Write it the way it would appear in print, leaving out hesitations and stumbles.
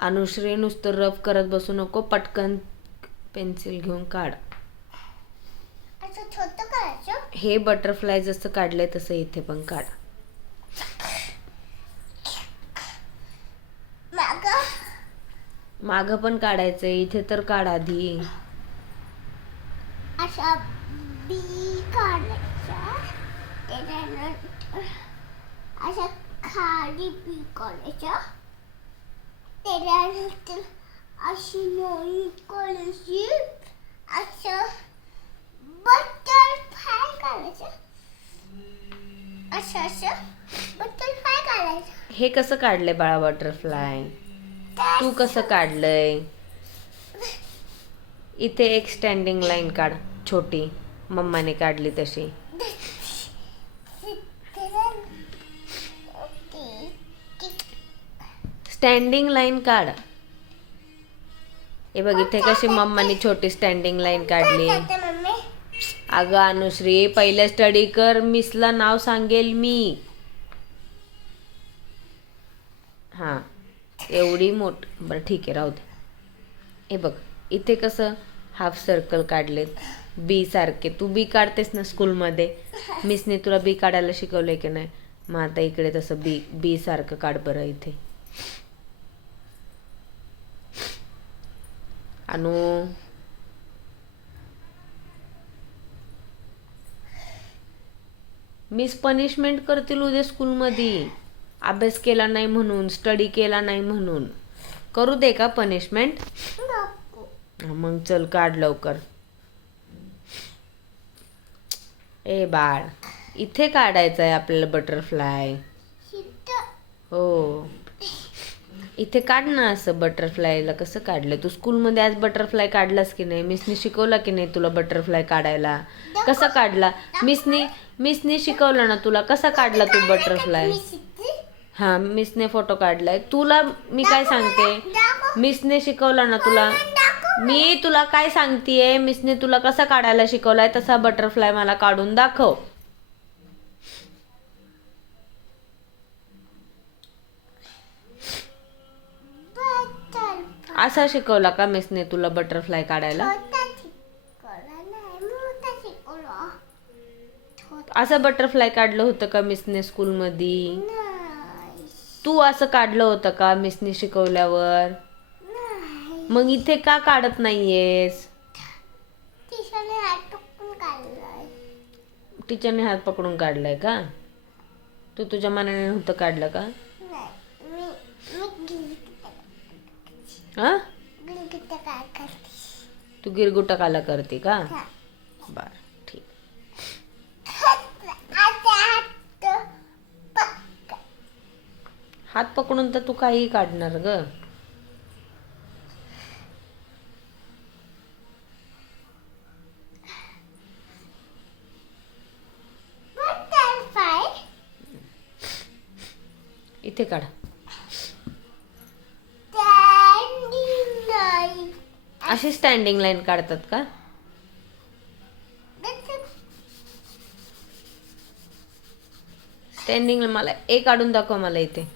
अनुश्री नुसतं रफ करत बसू नको, पटकन पेन्सिल घेऊन काढ. असं छोटं करायचं. हे बटरफ्लाय जसं काढलंय तसं इथे पण काढ. मागं पण काढायचंय, इथे तर काढ आधी. अशा बी काढायचा, त्याच्यानंतर अशा खाली बी काढायचा, त्याच्यानंतर अशी नळी काढायची, असं बटरफ्लाय काढायचं, असं असं बटरफ्लाय काढायचं. हे कसं काढलंय बाळा बटरफ्लाय? तू कसं काढलंय? इथे एक स्टँडिंग लाईन काढ, छोटी मम्माने काढली तशी. स्टँडिंग लाईन काढ. हे बघ इथे कशी मम्माने छोटी स्टँडिंग लाईन काढली. अगं अनुश्री, पहिले स्टडी कर, मिसला नाव सांगेल मी. हा, एवढी बरं ठीक आहे, राहू दे. हे बघ इथे कसं हाफ सर्कल काढलेत, बी सारखे. तू बी काढतेस ना स्कूलमध्ये, मिसने तुला बी काढायला शिकवलंय की नाही? मग आता इकडे तसं बी सारखं काढ बरं इथे. अनु, मिस पनिशमेंट करतील उद्या स्कूलमध्ये. अभ्यास केला नाही म्हणून, स्टडी केला नाही म्हणून. करू दे का पनिशमेंट? मग चल काढ लवकर. ए बाळ, इथे काढायचं आहे आपल्याला बटरफ्लाय. हो, इथे काढ ना. असं बटरफ्लायला कसं काढलं तू? स्कूलमध्ये आज बटरफ्लाय काढलास की नाही? मिसने शिकवला की नाही तुला बटरफ्लाय काढायला? कसा काढला? मिसने शिकवलं ना तुला? कसा काढला तू बटरफ्लाय? हा, मिसने फोटो काढलाय. तुला मी काय सांगते, मिसने शिकवला ना तुला? मी तुला काय सांगतेय, मिसने तुला कसा काढायला शिकवलाय तसा बटरफ्लाय मला काढून दाखव. असा शिकवला का मिसने तुला बटरफ्लाय काढायला? असं बटरफ्लाय काढलं होतं का मिसने स्कूलमध्ये? तू असं काढलं होतं का मिसने शिकवल्यावर? मग इथे का काढत नाहीयेस? टीचरने हात पकडून काढलाय का? तू तुझ्या मनाने नव्हतं काढलं का? हा, तू गिरगुटकाला करते का? बर, ठीक. हात पकडून तर तू काही काढणार ग. इथे काढ. अशी स्टँडिंग लाईन काढतात का? स्टँडिंग मला एक काढून दाखव मला इथे.